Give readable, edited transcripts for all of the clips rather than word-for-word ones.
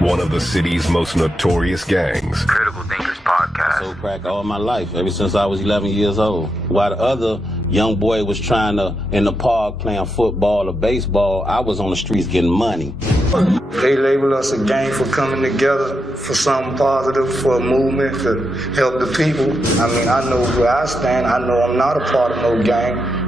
one of the city's most notorious gangs. Critical Thinkers Podcast. So crack all my life, ever since I was 11 years old. While the other young boy was trying to, in the park, playing football or baseball, I was on the streets getting money. They label us a gang for coming together for something positive, for a movement to help the people. I mean, I know where I stand. I know I'm not a part of no gang.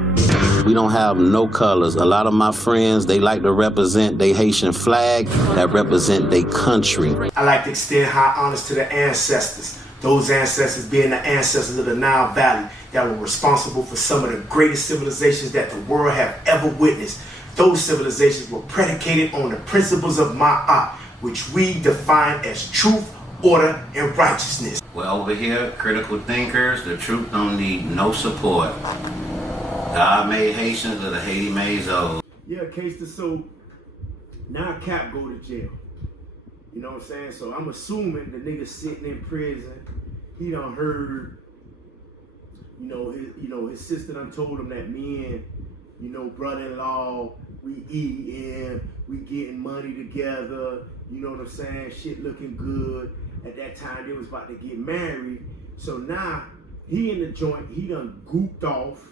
We don't have no colors. A lot of my friends, they like to represent their Haitian flag that represent their country. I like to extend high honors to the ancestors. Those ancestors being the ancestors of the Nile Valley that were responsible for some of the greatest civilizations that the world have ever witnessed. Those civilizations were predicated on the principles of Ma'at, which we define as truth, order, and righteousness. Well, over here, critical thinkers, the truth don't need no support. God made Haitians, or the Haiti made Zoe. Yeah, case to so now Cap go to jail. You know what I'm saying? So I'm assuming the nigga sitting in prison, he done heard, his sister done told him that me and, brother-in-law, we eating, we getting money together, you know what I'm saying? Shit looking good. At that time, they was about to get married. So now, he in the joint, he done gooped off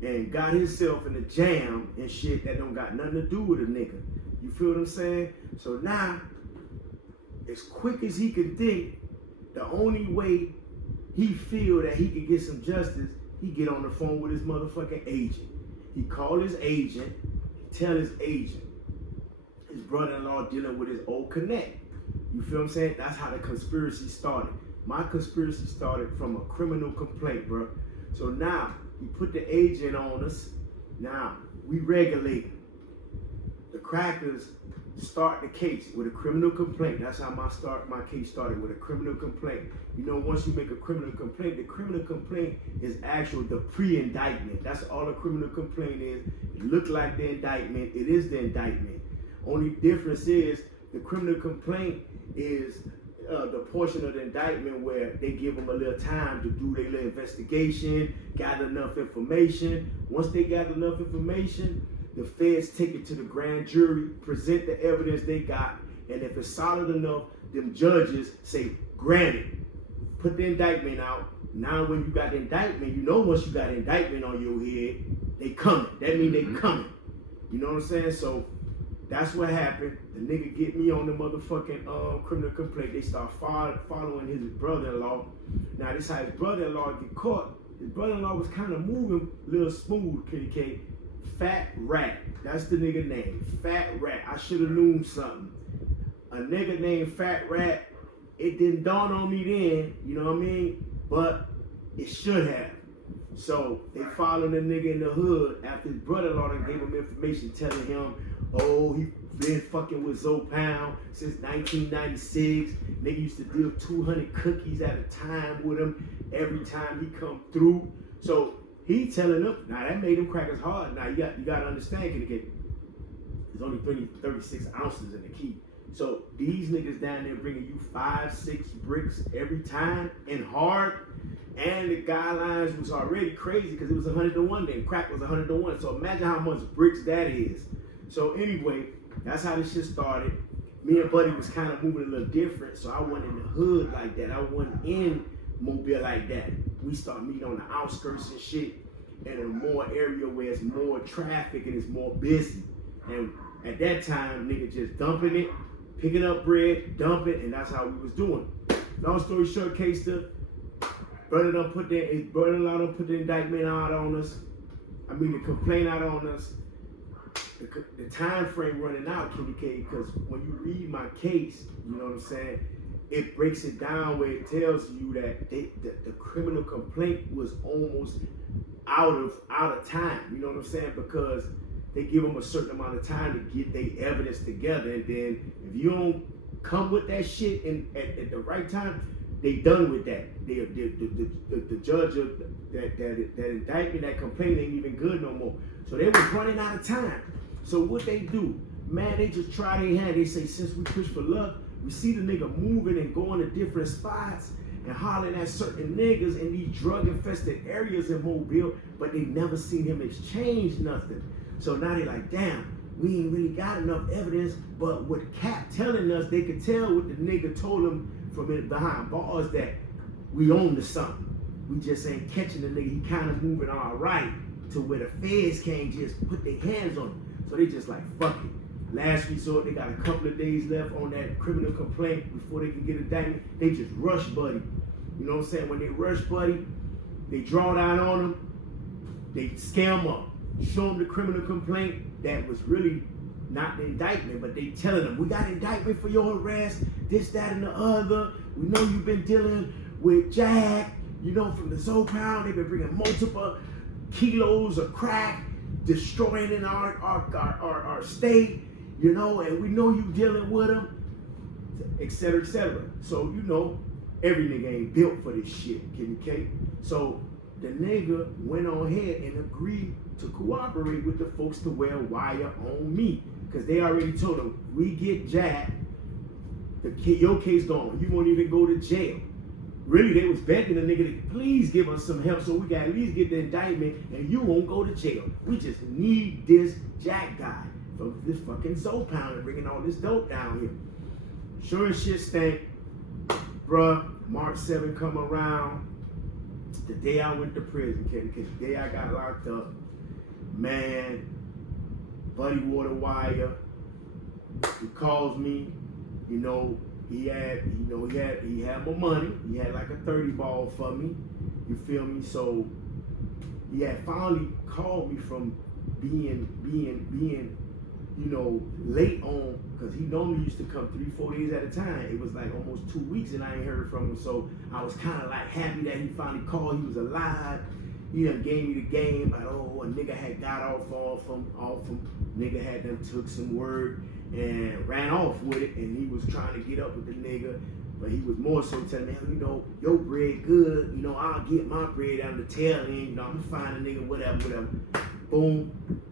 and got himself in a jam and shit that don't got nothing to do with a nigga. You feel what I'm saying? So now, as quick as he can think, the only way he feel that he could get some justice, he get on the phone with his motherfucking agent. He call his agent, tell his agent, his brother-in-law dealing with his old connect. You feel what I'm saying? That's how the conspiracy started. My conspiracy started from a criminal complaint, bro. So now, he put the agent on us. Now, we regulate him. The crackers start the case with a criminal complaint. That's how my case started, with a criminal complaint. You know, once you make a criminal complaint, the criminal complaint is the pre-indictment. That's all a criminal complaint is. It looks like the indictment. It is the indictment. Only difference is the criminal complaint is the portion of the indictment where they give them a little time to do their little investigation, gather enough information. Once they gather enough information, the feds take it to the grand jury, present the evidence they got, and if it's solid enough, them judges say, granted, put the indictment out. Now when you got the indictment, you know once you got an indictment on your head, they coming. That means they coming. You know what I'm saying? So that's what happened. The nigga get me on the motherfucking criminal complaint. They start following his brother-in-law. Now this how his brother-in-law get caught. His brother-in-law was kind of moving a little smooth, KK. Fat Rat. That's the nigga name. Fat Rat. I should have known something. A nigga named Fat Rat, it didn't dawn on me then, you know what I mean? But it should have. So they followed the nigga in the hood after his brother-in-law gave him information telling him, oh, he been fucking with Zoe Pound since 1996. Nigga used to deal 200 cookies at a time with him every time he come through. So he telling them, now that made him crack his heart. Now you got to understand, there's only 36 ounces in the key. So these niggas down there bringing you 5-6 bricks every time and hard. And the guidelines was already crazy because it was 100 to 1 then. Crack was 100 to 1. So imagine how much bricks that is. So anyway, that's how this shit started. Me and Buddy was kind of moving a little different. So I went in the hood like that. I wasn't in Mobile like that. We start meeting on the outskirts and shit in a more area where it's more traffic and it's more busy. And at that time, nigga just dumping it, picking up bread, dump it, and that's how we was doing. Long story short, case to his brother-in-law done put the indictment out on us. I mean the complaint out on us. The time frame running out, Kenny K, because when you read my case, you know what I'm saying, it breaks it down where it tells you that the criminal complaint was almost out of time. You know what I'm saying? Because they give them a certain amount of time to get their evidence together, and then if you don't come with that shit at the right time, they done with that. The judge of that indictment, that complaint ain't even good no more. So they was running out of time. So what they do, man, they just try their hand. They say, since we push for luck, we see the nigga moving and going to different spots and hollering at certain niggas in these drug-infested areas in Mobile, but they never seen him exchange nothing. So now they like, damn, we ain't really got enough evidence, but what Cap telling us, they could tell what the nigga told him from behind bars that we own to something. We just ain't catching the nigga. He kind of moving all right to where the feds can't just put their hands on him. So they just like, fuck it. Last resort, they got a couple of days left on that criminal complaint before they can get indictment. They just rush Buddy. You know what I'm saying? When they rush Buddy, they draw down on him, they scam him up, show him the criminal complaint that was really not the indictment, but they telling them, we got indictment for your arrest, this, that, and the other. We know you've been dealing with Jack, you know, from the Zoe Pound. They've been bringing multiple kilos of crack, destroying in our state, you know, and we know you dealing with them, et cetera, et cetera. So, you know, every nigga ain't built for this shit, Kenny K. So the nigga went on ahead and agreed to cooperate with the folks to wear wire on me. Because they already told him, we get Jack, your case gone. You won't even go to jail. Really, they was begging the nigga to please give us some help so we can at least get the indictment and you won't go to jail. We just need this Jack guy from this fucking Zoe Pound and bringing all this dope down here. Sure as shit stank, bruh, March 7 come around, the day I went to prison, because the day I got locked up, man, Buddy wore the wire. He calls me, you know, he had my money. He had like a 30 ball for me. You feel me? So he had finally called me from being, you know, late on, because he normally used to come 3-4 days at a time. It was like almost 2 weeks and I ain't heard from him. So I was kind of like happy that he finally called. He was alive. He done gave me the game. Like, oh, a nigga had got off him. Nigga had done took some word and ran off with it. And he was trying to get up with the nigga. But he was more so telling me, you know, your bread good. You know, I'll get my bread out of the tail end. You know, I'm going to find a nigga, whatever. Boom.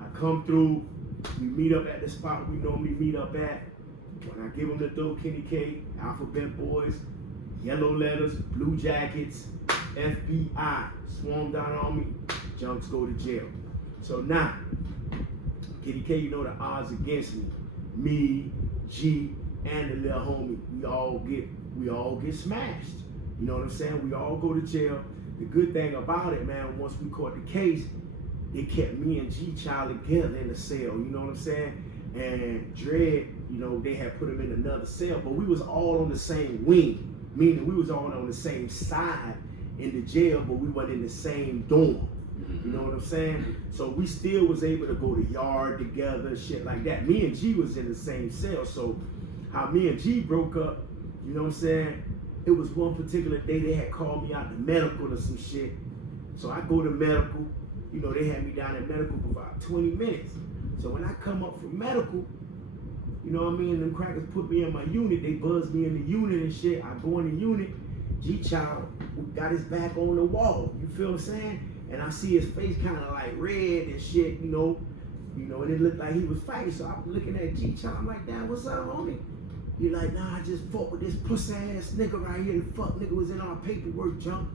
I come through. We meet up at the spot we normally meet up at. When I give him the dope, Kenny K, Alphabet Boys, yellow letters, blue jackets, FBI, swarm down on me, junks go to jail. So now, Kenny K, you know the odds against me. Me, G, and the little homie, we all get smashed. You know what I'm saying? We all go to jail. The good thing about it, man, once we caught the case, they kept me and G Child together in the cell, you know what I'm saying? And Dredd, you know, they had put him in another cell, but we was all on the same wing, meaning we was all on the same side in the jail, but we wasn't in the same dorm. You know what I'm saying? So we still was able to go to yard together, shit like that. Me and G was in the same cell, so how me and G broke up, you know what I'm saying? It was one particular day they had called me out to medical or some shit. So I go to medical. You know, they had me down at medical for about 20 minutes. So when I come up from medical, you know what I mean, them crackers put me in my unit, they buzzed me in the unit and shit. I go in the unit, G-Child got his back on the wall, you feel what I'm saying? And I see his face kind of like red and shit, you know, and it looked like he was fighting. So I'm looking at G-Child, I'm like, damn, what's up, homie? You're like, nah, I just fought with this pussy ass nigga right here. The fuck nigga was in our paperwork junk.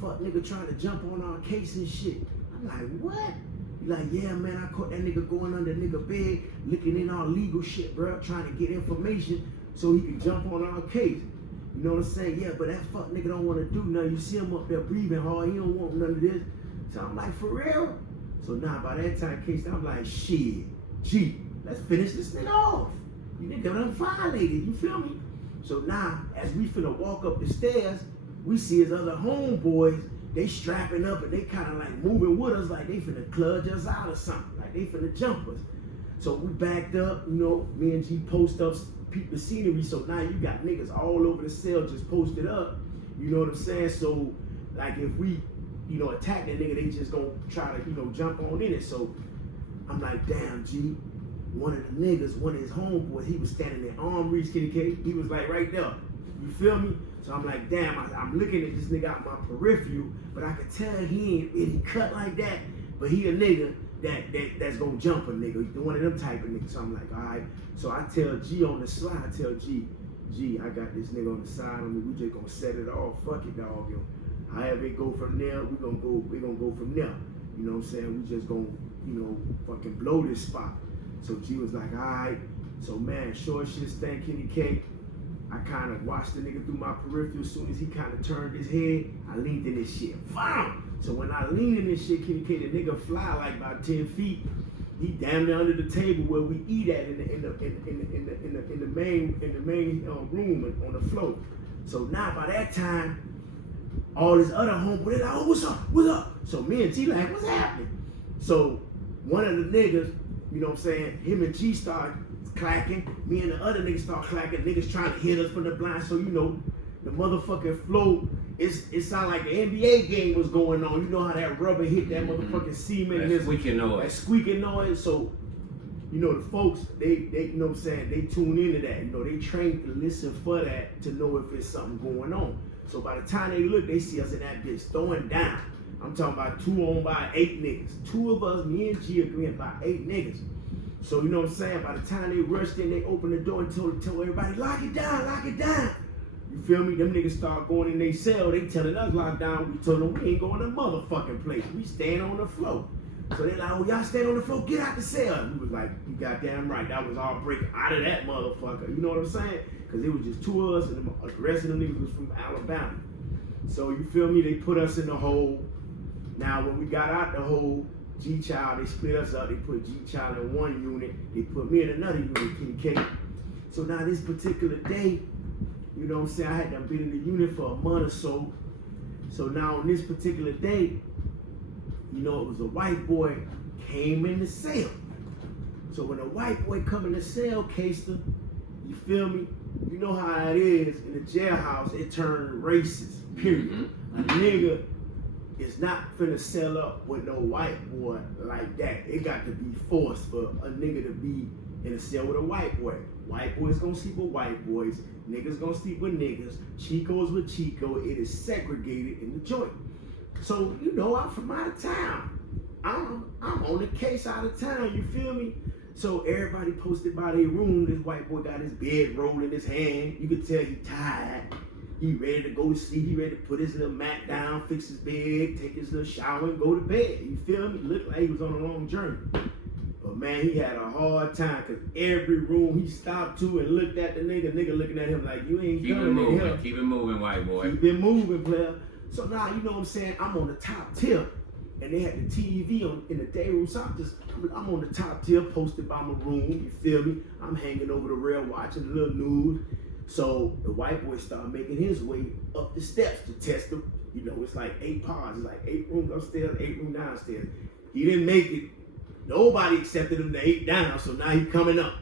Fuck nigga trying to jump on our case and shit. I'm like, what? He's like, yeah, man, I caught that nigga going under nigga bed, looking in our legal shit, bro, trying to get information so he can jump on our case. You know what I'm saying? Yeah, but that fuck nigga don't want to do nothing. You see him up there breathing hard. He don't want none of this. So I'm like, for real? So now by that time, case, I'm like, shit, gee, let's finish this nigga off. You nigga done violated, you feel me? So now, as we finna walk up the stairs, we see his other homeboys, they strapping up and they kind of like moving with us like they finna clutch us out or something, like they finna jump us. So we backed up, you know, me and G post up, peep the scenery, so now you got niggas all over the cell just posted up, you know what I'm saying? So like if we, you know, attack that nigga, they just gonna try to, you know, jump on in it. So I'm like, damn, G, one of the niggas, one of his homeboys, he was standing in arm reach, Kitty K, he was like right there, you feel me? So I'm like, damn, I'm looking at this nigga out my peripheral, but I could tell he ain't really cut like that, but he a nigga that's gonna jump a nigga, one of them type of niggas. So I'm like, all right. So I tell G on the slide, I tell G, I got this nigga on the side of me, we just gonna set it off, fuck it, dog, yo. However it go from there, we gonna go from there. You know what I'm saying? We just gonna fucking blow this spot. So G was like, all right. So man, short shit stank Kenny K. I kind of watched the nigga through my peripheral. As soon as he kind of turned his head, I leaned in this shit. Bam! So when I leaned in this shit, Kenny K, the nigga fly like about 10 feet. He damn near under the table where we eat at in the main room on the floor. So now by that time, all his other homeboys, they like, oh, what's up? What's up? So me and G like, what's happening? So one of the niggas, you know what I'm saying, him and G start clacking. Me and the other niggas start clacking. Niggas trying to hit us from the blind. So you know, the motherfucking flow, it sound like the NBA game was going on. You know how that rubber hit that motherfucking cement. That squeaking noise. That squeaking noise. So, you know, the folks, they you know what I'm saying, they tune into that. You know, they trained to listen for that to know if there's something going on. So by the time they look, they see us in that bitch throwing down. I'm talking about 2 on by 8 niggas. 2 of us, me and G agreeing by 8 niggas. So you know what I'm saying? By the time they rushed in, they opened the door and told everybody, lock it down, lock it down. You feel me? Them niggas start going in their cell. They telling us lock down. We told them we ain't going to motherfucking place. We stand on the floor. So they like, oh, y'all stand on the floor, get out the cell. And we was like, you goddamn right. That was our break out of that motherfucker. You know what I'm saying? Because it was just 2 of us and the rest of them niggas was from Alabama. So you feel me? They put us in the hole. Now when we got out the hole, G-Child, they split us up. They put G-Child in one unit. They put me in another unit, Kenny K. So now this particular day, you know what I'm saying, I had been in the unit for a month or so. So now on this particular day, you know, it was a white boy came in the cell. So when a white boy come in the cell, Kester, you feel me? You know how it is in the jailhouse, it turned racist, period. A nigga is not finna sell up with no white boy like that. It got to be forced for a nigga to be in a cell with a white boy. White boys gonna sleep with white boys. Niggas gonna sleep with niggas. Chicos with Chico. It is segregated in the joint. So, you know, I'm from out of town. I'm on the case out of town, you feel me? So everybody posted by their room. This white boy got his bed rolled in his hand. You could tell he tired. He ready to go to sleep. He ready to put his little mat down, fix his bed, take his little shower, and go to bed. You feel me? Looked like he was on a long journey. But man, he had a hard time because every room he stopped to and looked at the nigga looking at him like, you ain't coming in here. Keep it moving, white boy. Keep it moving, player. So now, you know what I'm saying? I'm on the top tier. And they had the TV in the day room. So I'm on the top tier, posted by my room. You feel me? I'm hanging over the rail watching the little news. So the white boy started making his way up the steps to test them. You know, it's like 8 pods. It's like 8 rooms upstairs, 8 rooms downstairs. He didn't make it. Nobody accepted him to 8 down. So now he coming up.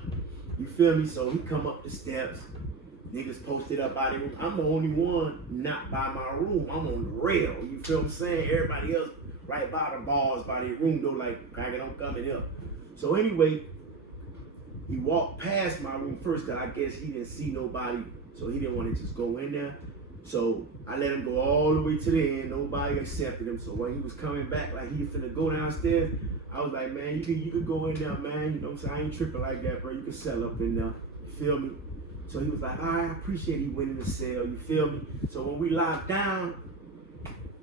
You feel me? So he come up the steps. Niggas posted up by the room. I'm the only one not by my room. I'm on the rail. You feel what I'm saying? Everybody else right by the bars, by their room, though, like, crack it, I'm coming up. So anyway, he walked past my room first because I guess he didn't see nobody, so he didn't want to just go in there. So I let him go all the way to the end. Nobody accepted him. So when he was coming back, like he was finna go downstairs, I was like, man, you could go in there, man. You know what I'm saying? I ain't tripping like that, bro. You can sell up in there. You feel me? So he was like, all right, I appreciate he went in the cell. You feel me? So when we locked down,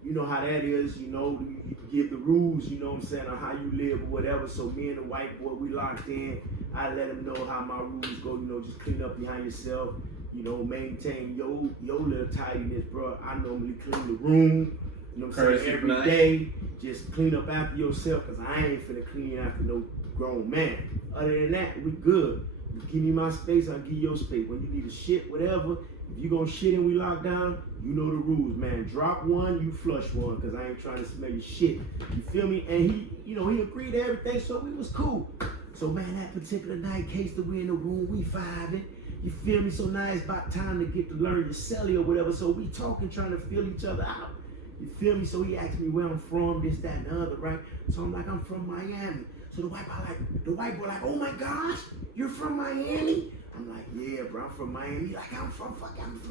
you know how that is, you know, you give the rules, you know what I'm saying, on how you live or whatever. So me and the white boy, we locked in. I let him know how my rules go, you know, just clean up behind yourself, you know, maintain your little tidiness, bro. I normally clean the room, you know what I'm saying, every day. Just clean up after yourself, because I ain't finna clean after no grown man. Other than that, we good. You give me my space, I'll give you your space. When you need a shit, whatever, if you gonna shit and we lock down, you know the rules, man. Drop one, you flush one, because I ain't trying to smell your shit. You feel me? And he, you know, he agreed to everything, so we was cool. So, man, that particular night, case that we in the room, we vibing. You feel me? So now it's about time to get to learn your celly or whatever. So we talking, trying to feel each other out. You feel me? So he asked me where I'm from, this, that, and the other, right? So I'm like, I'm from Miami. So the white boy like, oh my gosh, you're from Miami? I'm like, yeah, bro, I'm from Miami. Like, I'm from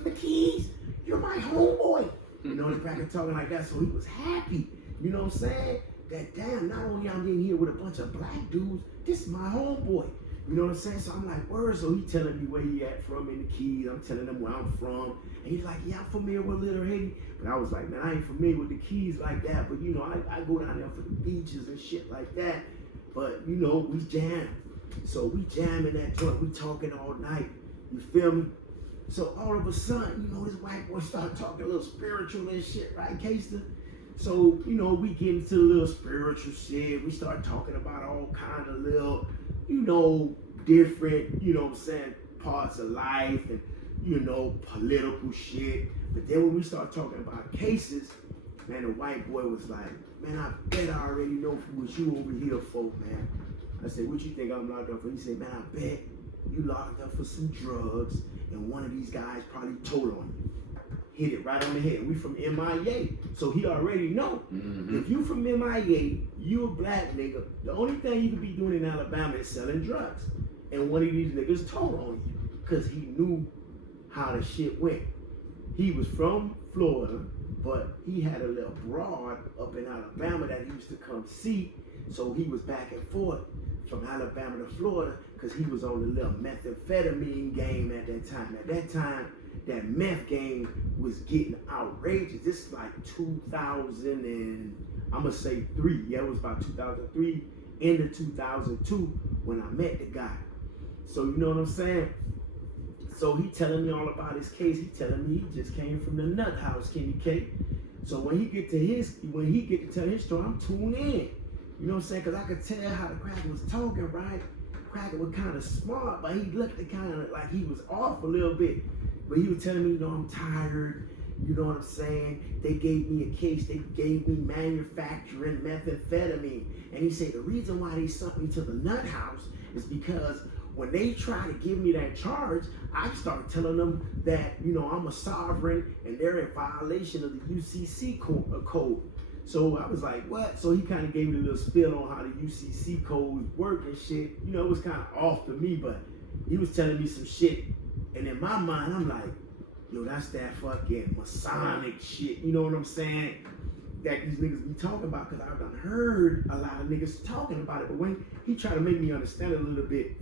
the Keys. You're my homeboy. You know, he's back and talking like that. So he was happy. You know what I'm saying? That damn, not only I'm in here with a bunch of black dudes, this is my homeboy. You know what I'm saying? So I'm like, word. So he telling me where he at from in the Keys. I'm telling him where I'm from. And he's like, yeah, I'm familiar with Little Haiti. But I was like, man, I ain't familiar with the Keys like that. But, you know, I go down there for the beaches and shit like that. But you know, we jam. So we jamming that joint, we talking all night. You feel me? So all of a sudden, you know, this white boy start talking a little spiritual and shit, right, Kester? So, you know, we get into the little spiritual shit. We start talking about all kind of little, you know, different, you know what I'm saying, parts of life and, you know, political shit. But then when we start talking about cases, man, the white boy was like, man, I bet I already know what you over here for, man. I said, what you think I'm locked up for? He said, man, I bet you locked up for some drugs and one of these guys probably told on you. Hit it right on the head. We from MIA. So he already know. If you from MIA, you a black nigga, the only thing you could be doing in Alabama is selling drugs. And one of these niggas told on you because he knew how the shit went. He was from Florida, but he had a little broad up in Alabama that he used to come see. So he was back and forth from Alabama to Florida because he was on the little methamphetamine game at that time. At that time, that meth game was getting outrageous. This is like 2000 and I'm gonna say 3. Yeah, it was about 2003 into 2002 when I met the guy. So you know what I'm saying? So he telling me all about his case. He telling me he just came from the nut house, Kenny K. So when he get to tell his story, I'm tuned in. You know what I'm saying? Because I could tell how the cracker was talking, right? Cracker was kind of smart, but he looked kind of like he was off a little bit. But he was telling me, you know, I'm tired. You know what I'm saying? They gave me a case. They gave me manufacturing methamphetamine. And he said the reason why they sent me to the nut house is because when they try to give me that charge, I start telling them that, you know, I'm a sovereign and they're in violation of the UCC code. So I was like, what? So he kind of gave me a little spill on how the UCC codes work and shit. You know, it was kind of off to me, but he was telling me some shit. And in my mind, I'm like, yo, that's that fucking Masonic shit. You know what I'm saying? That these niggas be talking about, because I've done heard a lot of niggas talking about it. But when he tried to make me understand it a little bit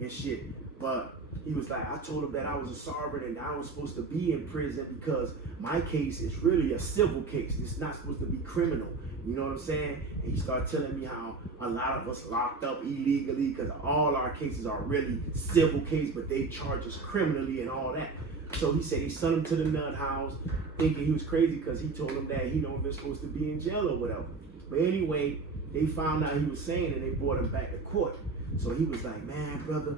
and shit, but he was like, I told him that I was a sovereign and I was supposed to be in prison because my case is really a civil case. It's not supposed to be criminal. You know what I'm saying? And he started telling me how a lot of us locked up illegally because all our cases are really civil case, but they charge us criminally and all that. So he said he sent him to the nut house thinking he was crazy because he told him that he don't even supposed to be in jail or whatever. But anyway, they found out he was saying and they brought him back to court. So he was like, man, brother,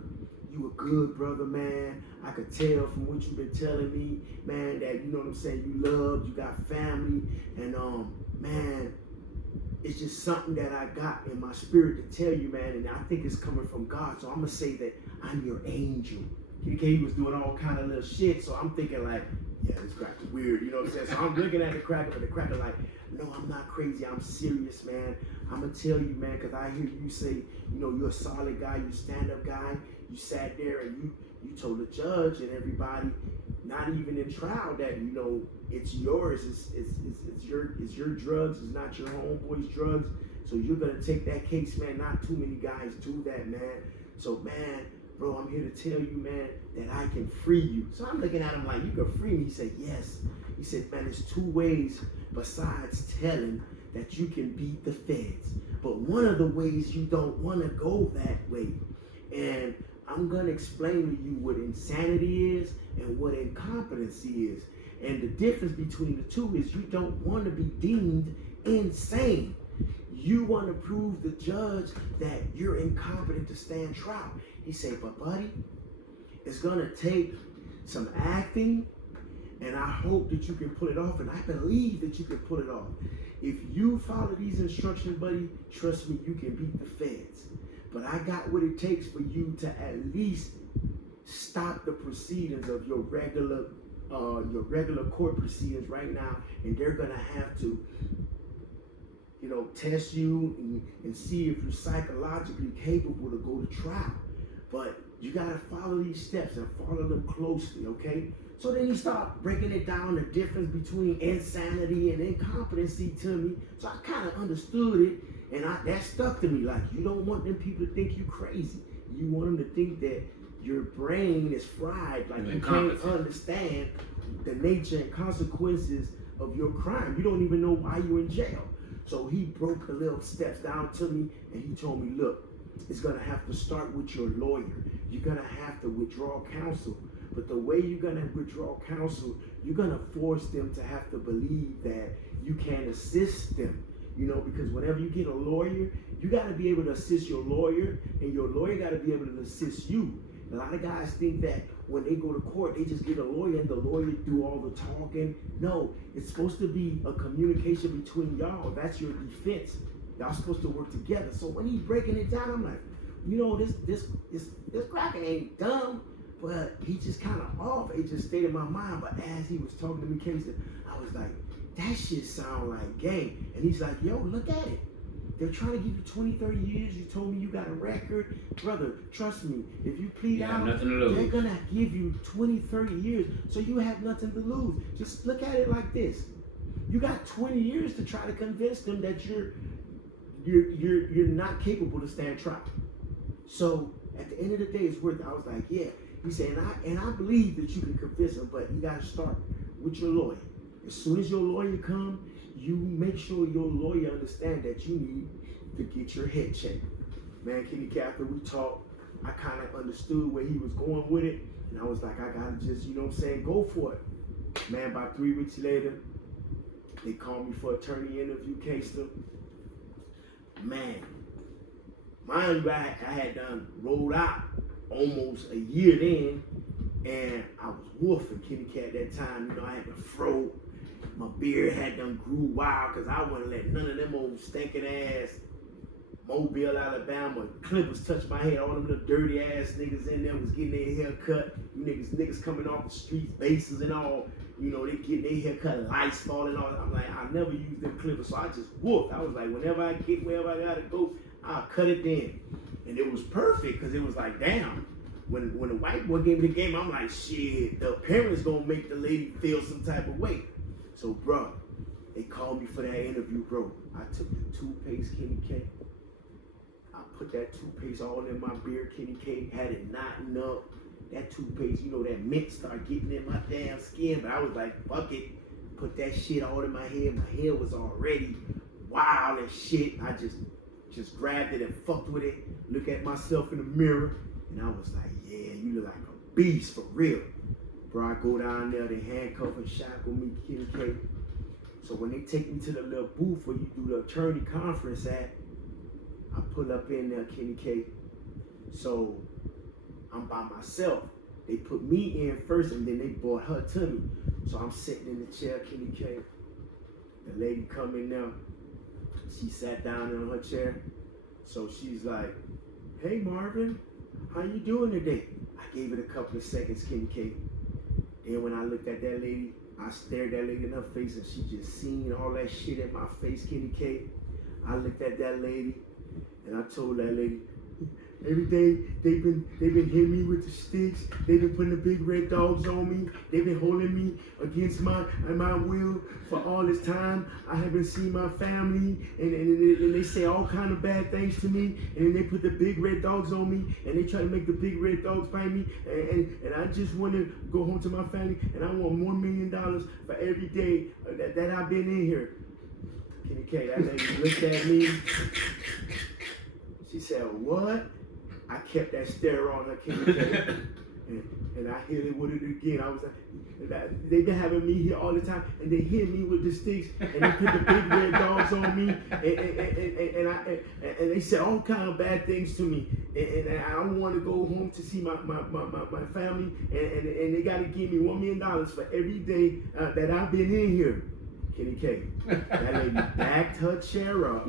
you a good brother, man. I could tell from what you've been telling me, man, that, you know what I'm saying, you loved, you got family, and man, it's just something that I got in my spirit to tell you, man, and I think it's coming from God. So I'm gonna say that I'm your angel. He was doing all kind of little shit, so I'm thinking like, yeah, this cracker's weird, you know what I'm saying? So I'm looking at the cracker, but the cracker like, no, I'm not crazy, I'm serious, man. I'm gonna tell you, man, because I hear you say, you know, you're a solid guy, you stand-up guy. You sat there and you told the judge and everybody, not even in trial, that, you know, it's yours, it's your drugs, it's not your homeboy's drugs. So you're gonna take that case, man. Not too many guys do that, man. So, man, bro, I'm here to tell you, man, that I can free you. So I'm looking at him like, you can free me? He said, yes. He said, man, there's 2 ways besides telling that you can beat the feds. But one of the ways you don't want to go that way. And I'm going to explain to you what insanity is and what incompetency is. And the difference between the two is you don't want to be deemed insane. You want to prove the judge that you're incompetent to stand trial. He said, but buddy, it's going to take some acting, and I hope that you can pull it off, and I believe that you can pull it off. If you follow these instructions, buddy, trust me, you can beat the feds. But I got what it takes for you to at least stop the proceedings of your regular court proceedings right now, and they're gonna have to, you know, test you and see if you're psychologically capable to go to trial. But you gotta follow these steps and follow them closely, okay? So then he started breaking it down, the difference between insanity and incompetency to me. So I kind of understood it. And that stuck to me. Like, you don't want them people to think you crazy. You want them to think that your brain is fried. Like, you can't understand the nature and consequences of your crime. You don't even know why you're in jail. So he broke the little steps down to me, and he told me, look, it's gonna have to start with your lawyer. You're gonna have to withdraw counsel. But the way you're gonna withdraw counsel, you're gonna force them to have to believe that you can assist them. You know, because whenever you get a lawyer, you gotta be able to assist your lawyer, and your lawyer gotta be able to assist you. A lot of guys think that when they go to court, they just get a lawyer and the lawyer do all the talking. No, it's supposed to be a communication between y'all. That's your defense. Y'all supposed to work together. So when he's breaking it down, I'm like, you know, this cracker ain't dumb, but he just kind of off. It just stayed in my mind. But as he was talking to me, Kingston, I was like, that shit sound like game. And he's like, yo, look at it. They're trying to give you 20, 30 years. You told me you got a record. Brother, trust me, if you plead out, they're going to give you 20, 30 years. So you have nothing to lose. Just look at it like this. You got 20 years to try to convince them that you're not capable to stand trial. So at the end of the day, it's worth it. I was like, yeah. He said, and I believe that you can convince them, but you got to start with your lawyer. As soon as your lawyer comes, you make sure your lawyer understand that you need to get your head checked. Man, Kenny K, after we talked, I kind of understood where he was going with it. And I was like, I got to just, you know what I'm saying, go for it. Man, about 3 weeks later, they called me for an attorney interview, Kester. Man, mind you, I had done rolled out almost a year then, and I was wolfing Kenny K at that time. You know, I had the fro. My beard had done grew wild because I wouldn't let none of them old stinking ass Mobile, Alabama clippers touch my head. All them little dirty ass niggas in there was getting their hair cut. You niggas coming off the streets, bases and all. You know, they getting their hair cut, lights falling off. I'm like, I never used them clippers, so I just whooped. I was like, whenever I get wherever I gotta go, I'll cut it then. And it was perfect because it was like, damn. When the white boy gave me the game, I'm like, shit, the parents gonna make the lady feel some type of way. So, bro, they called me for that interview, bro. I took the toothpaste, Kenny K. I put that toothpaste all in my beard, Kenny K. Had it knotting up. That toothpaste, you know, that mint started getting in my damn skin. But I was like, fuck it. Put that shit all in my head. My hair was already wild and shit. I just grabbed it and fucked with it. Look at myself in the mirror. And I was like, yeah, you look like a beast for real. Bro, I go down there, they handcuff and shackle me, Kenny K. So when they take me to the little booth where you do the attorney conference at, I pull up in there, Kenny K. So I'm by myself. They put me in first and then they brought her to me. So I'm sitting in the chair, Kenny K. The lady come in there. She sat down in her chair. So she's like, hey Marvin, how you doing today? I gave it a couple of seconds, Kenny K. Then when I looked at that lady, I stared that lady in her face and she just seen all that shit in my face, Kenny K. I looked at that lady and I told that lady, every day they've been hitting me with the sticks. They've been putting the big red dogs on me. They've been holding me against my will for all this time. I haven't seen my family, and they say all kind of bad things to me. And then they put the big red dogs on me, and they try to make the big red dogs bite me. And I just want to go home to my family, and I want $1 million for every day that I've been in here. Kenny K, that lady looked at me. She said, what? I kept that stare on her, Kenny K. and I hit it with it again. I was like, they've been having me here all the time, and they hit me with the sticks, and they put the big red dogs on me, and they said all kind of bad things to me, and I don't want to go home to see my family, and they got to give me $1 million for every day that I've been in here. Kenny K. That lady backed her chair up.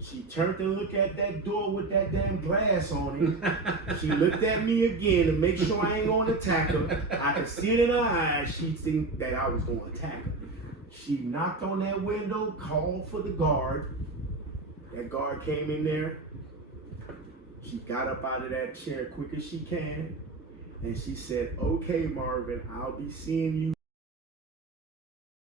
She turned to look at that door with that damn glass on it. She looked at me again to make sure I ain't going to attack her. I could see it in her eyes. She think that I was going to attack her. She knocked on that window, called for the guard. That guard came in there. She got up out of that chair quick as she can. And she said, okay, Marvin, I'll be seeing you